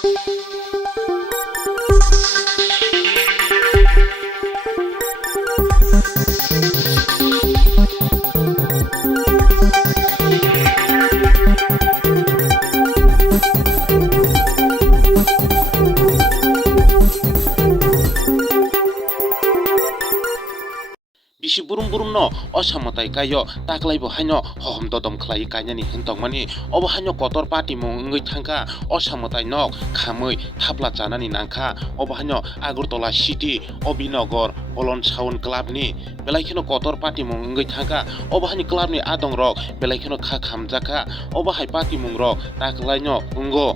bisi burum no osamotai kayo taklaibo haino hohom dodom khlai kainani hintongmani obo haino kotor party mung wngwi thangka osamotai nok khamui thapla chanani nangkha obo haino Agartala city Obinogor Olon Sound club ni belai kheno kotor party mung wngwi thangka obo haini club ni adong rok belai kheno kha khamjaka obo hai party mung rok taklai no ungo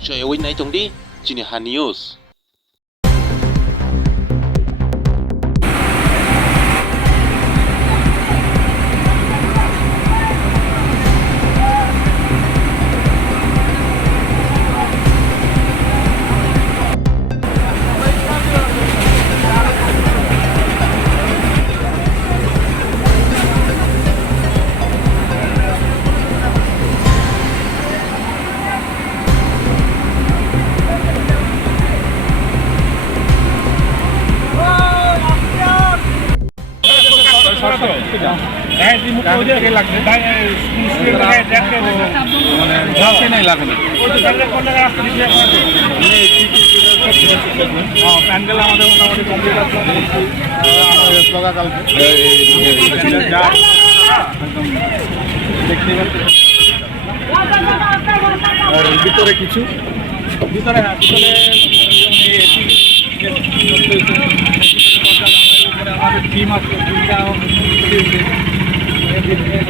soewi nai tongdi chini ha news. Pandal আমাদের মোটামুটি complete আছে আর ভিতরে কিছু ভিতরে আমাদের team আছে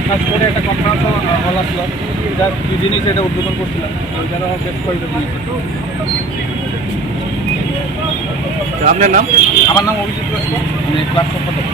কাজ করে একটা কনফারেন্স হল আসলো যার দুই জিনিস এটা উদ্বোধন করছিলাম যারা বেশ কয়েকজন। আপনার নাম? আমার নাম অভিজিৎ লস্কর, ক্লাস সম্পাদক।